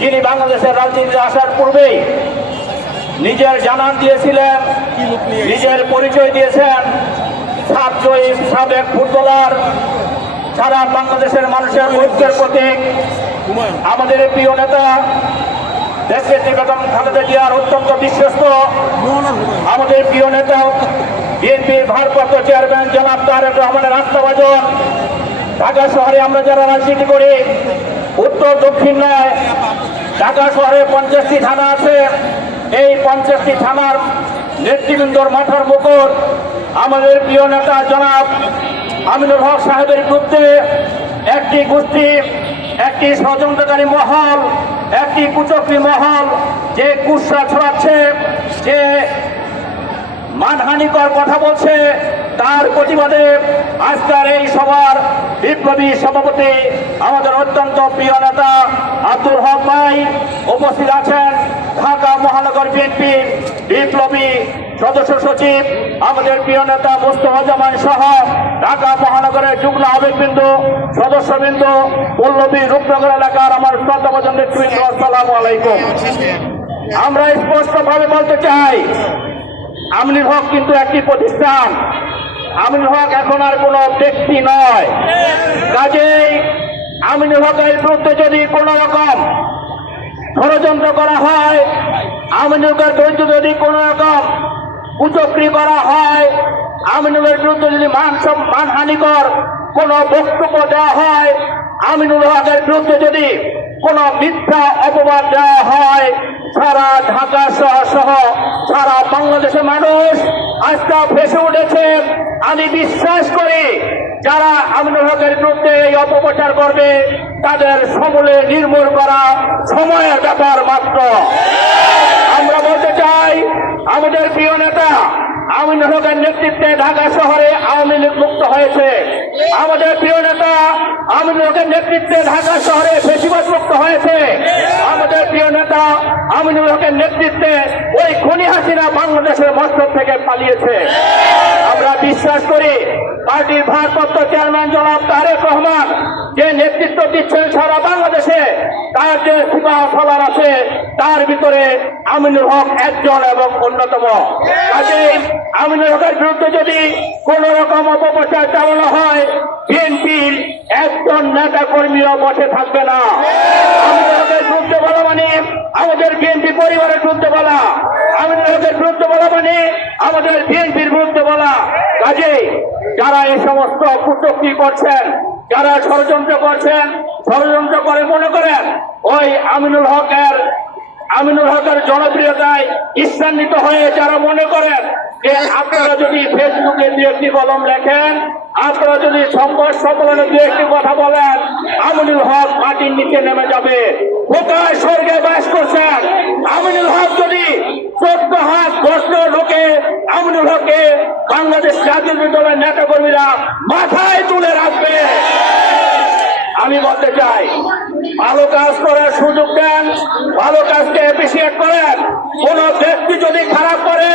যিনি বাংলাদেশের রাজনীতিতে আসার পূর্বেই নিজের জানান দিয়েছিলেন, নিজের পরিচয় দিয়েছেন ছাত্র সাবেক ফুটবলার, সারা বাংলাদেশের মানুষের ঐক্যের প্রতীক। আমাদের প্রিয় নেতা দেশের বেগম খালেদা জিয়ার অত্যন্ত বিশ্বস্ত। আমাদের প্রিয় নেতা, বিএনপির ভারপ্রাপ্ত চেয়ারম্যান জনাব তারেক রহমানের আস্থাভাজন ঢাকা শহরে আমরা যারা রাজনীতি করি, উত্তর দক্ষিণ নয় ঢাকা শহরে পঞ্চাশটি থানা আছে। এই পঞ্চাশটি থানার নেতৃবৃন্দর মাথার মুকুট আমাদের প্রিয় নেতা জনাব আমিনুল হক সাহেবের বিরুদ্ধে একটি গোষ্ঠী, একটি ষড়যন্ত্রকারী মহল, একটি কুচক্রী মহল যে কুৎসা ছড়াচ্ছে, যে মানহানিকর কথা বলছে তার প্রতিবাদে আজকের এই সভার বিপ্লবী সভাপতি আমাদের অত্যন্ত প্রিয় নেতা আব্দুল হক ভাই উপস্থিত আছেন ঢাকা মহানগর বিএনপি বিপ্লবী সদস্য সচিব আমাদের প্রিয় নেতা মোস্তফা জামান সহ ঢাকা মহানগরের যুগ্ম আবেগবৃন্দ সদস্যবৃন্দ, পল্লবী রূপনগর এলাকার আমার শ্রদ্ধাভাজন নেতৃবৃন্দ, আসসালামু আলাইকুম। আমরা স্পষ্টভাবে বলতে চাই আমিনুল হক কিন্তু একটি প্রতিষ্ঠান। আমিনুল হক এখন আর কোনো ব্যক্তি নয়। কাজেই আমিনুল হকের বিরুদ্ধে যদি কোনো রকম ষড়যন্ত্র করা হয়, আমিনুল হকের বিরুদ্ধে যদি কোনো রকম কুচক্রি করা হয় আমিনুলের বিরুদ্ধে যদি মান মানহানিকর কোনো বক্তব্য দেওয়া হয়, আমিনুল হকের বিরুদ্ধে যদি কোনো মিথ্যা অপবাদ দেওয়া হয় সারা ঢাকা শহর সহ সারা বাংলাদেশের মানুষ আস্থা ফেসে উঠেছে। আমি বিশ্বাস করি যারা আমিনুল হকের বিরুদ্ধে এই অপপ্রচার করবে, তাদের সমূলে নির্মূল করা সময়ের ব্যাপার মাত্র। আমরা বলতে চাই, আমাদের আমিনুল হকের নেতৃত্বে ঢাকা শহরে আওয়ামী লীগ মুক্ত হয়েছে। আমাদের প্রিয় নেতা আমিনুল হকের নেতৃত্বে ঢাকা শহরে বেশিবাদ মুক্ত হয়েছে। আমাদের প্রিয় নেতা আমিনুল হকের নেতৃত্বে ওই খনি হাসিনা বাংলাদেশের মস্তক থেকে পালিয়েছে। আমরা বিশ্বাস করি পার্টির ভারপ্রাপ্ত চেয়ারম্যান জনাব তারেক রহমান যে নেতৃত্ব দিচ্ছেন সারা বাংলাদেশে তার যে সীমা ফলার আছে, তার ভিতরে আমিনুল হক একজন এবং অন্যতম। কাজেই আমিনুল হকের বিরুদ্ধে যদি কোন রকম অপপ্রচার চালানো হয়, বিএনপির একজন নেতা কর্মীরা বসে থাকবে না। আমিনুল হকের বিরুদ্ধে বলা মানে আমাদের বিএনপি পরিবারের বিরুদ্ধে বলা। আমিনুল হকের বিরুদ্ধে বলা মানে আমাদের বিএনপির বিরুদ্ধে বলা। কাজেই যারা এই সমস্ত কুচক্রি করছেন, যারা ষড়যন্ত্র করছেন ষড়যন্ত্র করে, মনে করেন, ওই আমিনুল হকের আমিনুল হকের জনপ্রিয়তায় ইস্তান্বিত হয়ে যারা মনে করেন যে আপনারা যদি ফেসবুকে দু একটি কলম লেখেন, আপনারা যদি সংবাদ সম্মেলনে দু একটি কথা বলেন, আমিনুল হক মাটির নিচে নেমে যাবে। কোথায় স্বর্গে বাস করছেন? আমিনুল হক যদি চোদ্দ হাত বস্ত্র লোকে আমিনুল হককে বাংলাদেশ জাতীয় দলের নেতা কর্মীরা মাথায় তুলে রাখবে। আমি বলতে চাই, ভালো কাজ করার সুযোগ দেন, ভালো কাজকে অ্যাপ্রিসিয়েট করেন। কোন ব্যক্তি যদি খারাপ করে,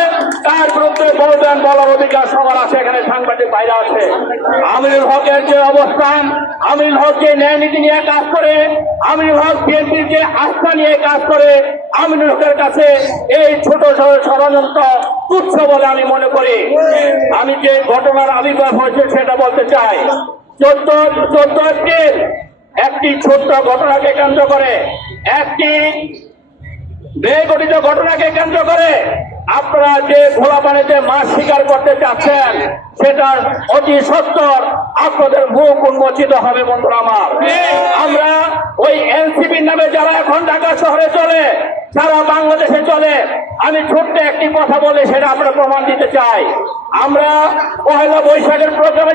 তার বিরুদ্ধে বলবেন, বলার অধিকার সবার আছে, এখানে সাংবাদিক বাইরে আছে। আমিনুল হকের যে অবস্থান, আমিনুল হক যে ন্যায় নীতি নিয়ে কাজ করে, আমিনুল হক বিএনপির যে আস্থা নিয়ে কাজ করে, আমিনুল হকের কাছে এই ছোট ছোট ষড়যন্ত্র তুচ্ছ বলে আমি মনে করি। আমি যে ঘটনার আবির্ভাব হয়েছে সেটা বলতে চাই। চোদ্দ চোদ্দ এপ্রিল একটি ছোট্ট ঘটনাকে কেন্দ্র করে, একটি বেগঠিত ঘটনাকে কেন্দ্র করে আপনারা যে খোলা পানিতে মাছ শিকার করতে চাচ্ছেন সেটা অতি সত্তর আপনাদের মুখ উন্মোচিত হবে বন্ধুরা আমার। আমরা ওই এনসিপির নামে যারা এখন ঢাকা শহরে চলে, সারা বাংলাদেশে চলে, আমি ছোট্ট একটি কথা বলে সেটা আমরা প্রমাণ দিতে চাই। আমরা পয়লা বৈশাখের প্রোগ্রামে